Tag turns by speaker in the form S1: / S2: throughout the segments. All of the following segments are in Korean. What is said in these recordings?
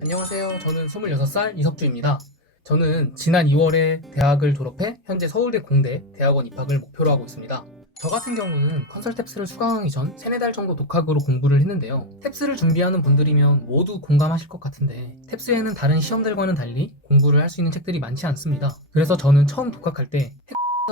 S1: 안녕하세요. 저는 26살 이석주입니다. 저는 지난 2월에 대학을 졸업해 현재 서울대 공대 대학원 입학을 목표로 하고 있습니다. 저 같은 경우는 컨설 탭스를 수강하기 전 3, 4달 정도 독학으로 공부를 했는데요. 탭스를 준비하는 분들이면 모두 공감하실 것 같은데 탭스에는 다른 시험들과는 달리 공부를 할 수 있는 책들이 많지 않습니다. 그래서 저는 처음 독학할 때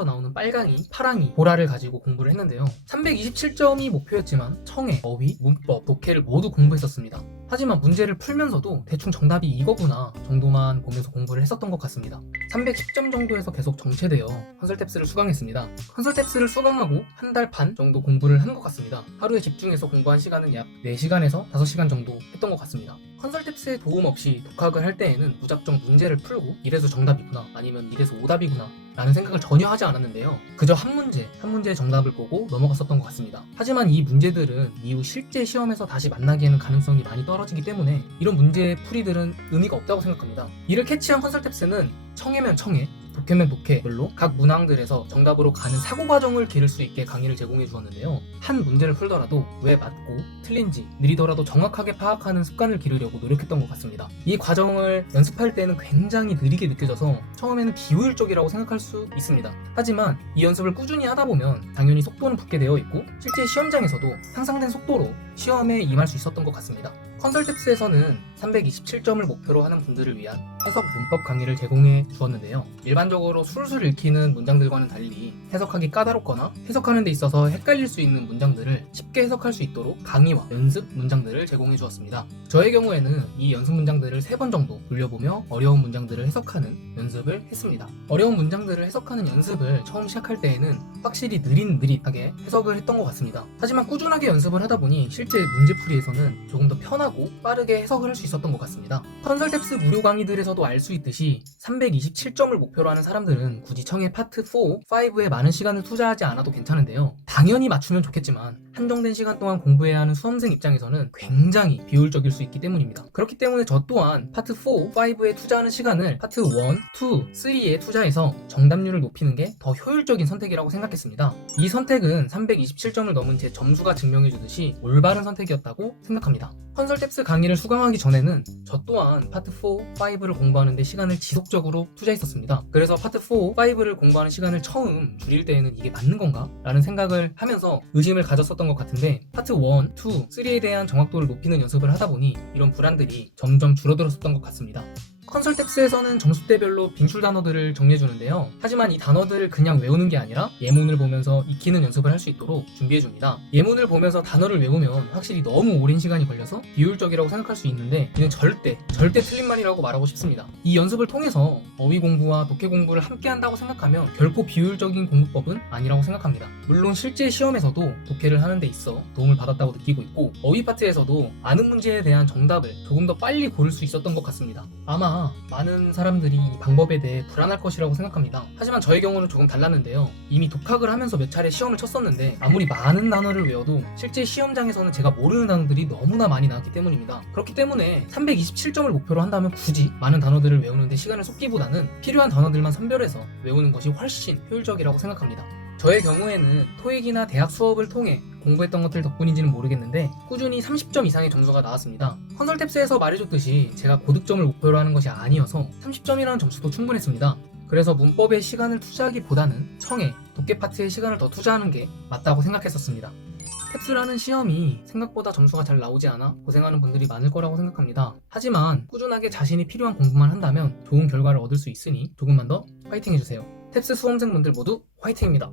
S1: 나오는 빨강이, 파랑이, 보라를 가지고 공부를 했는데요. 327점이 목표였지만 청해, 어휘, 문법, 독해를 모두 공부했었습니다. 하지만 문제를 풀면서도 대충 정답이 이거구나 정도만 보면서 공부를 했었던 것 같습니다. 310점 정도에서 계속 정체되어 컨설탭스를 수강했습니다. 컨설탭스를 수강하고 한 달 반 정도 공부를 한 것 같습니다. 하루에 집중해서 공부한 시간은 약 4시간에서 5시간 정도 했던 것 같습니다. 컨설탭스의 도움 없이 독학을 할 때에는 무작정 문제를 풀고 이래서 정답이구나 아니면 이래서 오답이구나 라는 생각을 전혀 하지 않았는데요. 그저 한 문제, 한 문제의 정답을 보고 넘어갔었던 것 같습니다. 하지만 이 문제들은 이후 실제 시험에서 다시 만나기에는 가능성이 많이 떨어지기 때문에 이런 문제의 풀이들은 의미가 없다고 생각합니다. 이를 캐치한 컨설탭스는 청해면 청해, 독해면 독해별로 각 문항들에서 정답으로 가는 사고 과정을 기를 수 있게 강의를 제공해 주었는데요. 한 문제를 풀더라도 왜 맞고 틀린지 느리더라도 정확하게 파악하는 습관을 기르려고 노력했던 것 같습니다. 이 과정을 연습할 때는 굉장히 느리게 느껴져서 처음에는 비효율적이라고 생각할 수 있습니다. 하지만 이 연습을 꾸준히 하다 보면 당연히 속도는 붙게 되어 있고 실제 시험장에서도 향상된 속도로 시험에 임할 수 있었던 것 같습니다. 컨설탭스에서는 327점을 목표로 하는 분들을 위한 해석 문법 강의를 제공해 주었는데요. 일반적으로 술술 읽히는 문장들과는 달리 해석하기 까다롭거나 해석하는 데 있어서 헷갈릴 수 있는 문장들을 쉽게 해석할 수 있도록 강의와 연습 문장들을 제공해 주었습니다. 저의 경우에는 이 연습 문장들을 3번 정도 돌려보며 어려운 문장들을 해석하는 연습을 했습니다. 어려운 문장들을 해석하는 연습을 처음 시작할 때에는 확실히 느릿느릿하게 해석을 했던 것 같습니다. 하지만 꾸준하게 연습을 하다 보니 실제 문제풀이에서는 조금 더 편하고 빠르게 해석을 할 수 있었던 것 같습니다. 컨설탭스 무료 강의들에서도 알 수 있듯이 327점을 목표로 하는 사람들은 굳이 청의 파트 4, 5에 많은 시간을 투자하지 않아도 괜찮은데요. 당연히 맞추면 좋겠지만 한정된 시간 동안 공부해야 하는 수험생 입장에서는 굉장히 비효율적일 수 있기 때문입니다. 그렇기 때문에 저 또한 파트 4, 5에 투자하는 시간을 파트 1, 2, 3에 투자해서 정답률을 높이는 게 더 효율적인 선택이라고 생각했습니다. 이 선택은 327점을 넘은 제 점수가 증명해주듯이 올바른 선택이었다고 생각합니다. 컨설 탭스 강의를 수강하기 전에는 저 또한 파트 4, 5를 공부하는데 시간을 지속적으로 투자했었습니다. 그래서 파트 4, 5를 공부하는 시간을 처음 줄일 때에는 이게 맞는 건가? 라는 생각을 하면서 의심을 가졌었던 것 같은데 파트 1, 2, 3에 대한 정확도를 높이는 연습을 하다 보니 이런 불안들이 점점 줄어들었었던 것 같습니다. 컨설텍스에서는 점수대별로 빈출 단어들을 정리해주는데요. 하지만 이 단어들을 그냥 외우는 게 아니라 예문을 보면서 익히는 연습을 할 수 있도록 준비해줍니다. 예문을 보면서 단어를 외우면 확실히 너무 오랜 시간이 걸려서 비효율적이라고 생각할 수 있는데 이는 절대, 절대 틀린 말이라고 말하고 싶습니다. 이 연습을 통해서 어휘 공부와 독해 공부를 함께 한다고 생각하면 결코 비효율적인 공부법은 아니라고 생각합니다. 물론 실제 시험에서도 독해를 하는 데 있어 도움을 받았다고 느끼고 있고 어휘 파트에서도 아는 문제에 대한 정답을 조금 더 빨리 고를 수 있었던 것 같습니다. 아마 많은 사람들이 이 방법에 대해 불안할 것이라고 생각합니다. 하지만 저의 경우는 조금 달랐는데요. 이미 독학을 하면서 몇 차례 시험을 쳤었는데 아무리 많은 단어를 외워도 실제 시험장에서는 제가 모르는 단어들이 너무나 많이 나왔기 때문입니다. 그렇기 때문에 327점을 목표로 한다면 굳이 많은 단어들을 외우는데 시간을 쏟기보다 는 필요한 단어들만 선별해서 외우는 것이 훨씬 효율적이라고 생각합니다. 저의 경우에는 토익이나 대학 수업을 통해 공부했던 것들 덕분인지는 모르겠는데 꾸준히 30점 이상의 점수가 나왔습니다. 컨설탭스에서 말해줬듯이 제가 고득점을 목표로 하는 것이 아니어서 30점이라는 점수도 충분했습니다. 그래서 문법에 시간을 투자하기보다는 청해, 독해 파트에 시간을 더 투자하는 게 맞다고 생각했었습니다. 탭스라는 시험이 생각보다 점수가 잘 나오지 않아 고생하는 분들이 많을 거라고 생각합니다. 하지만 꾸준하게 자신이 필요한 공부만 한다면 좋은 결과를 얻을 수 있으니 조금만 더 화이팅 해주세요. 탭스 수험생분들 모두 화이팅입니다.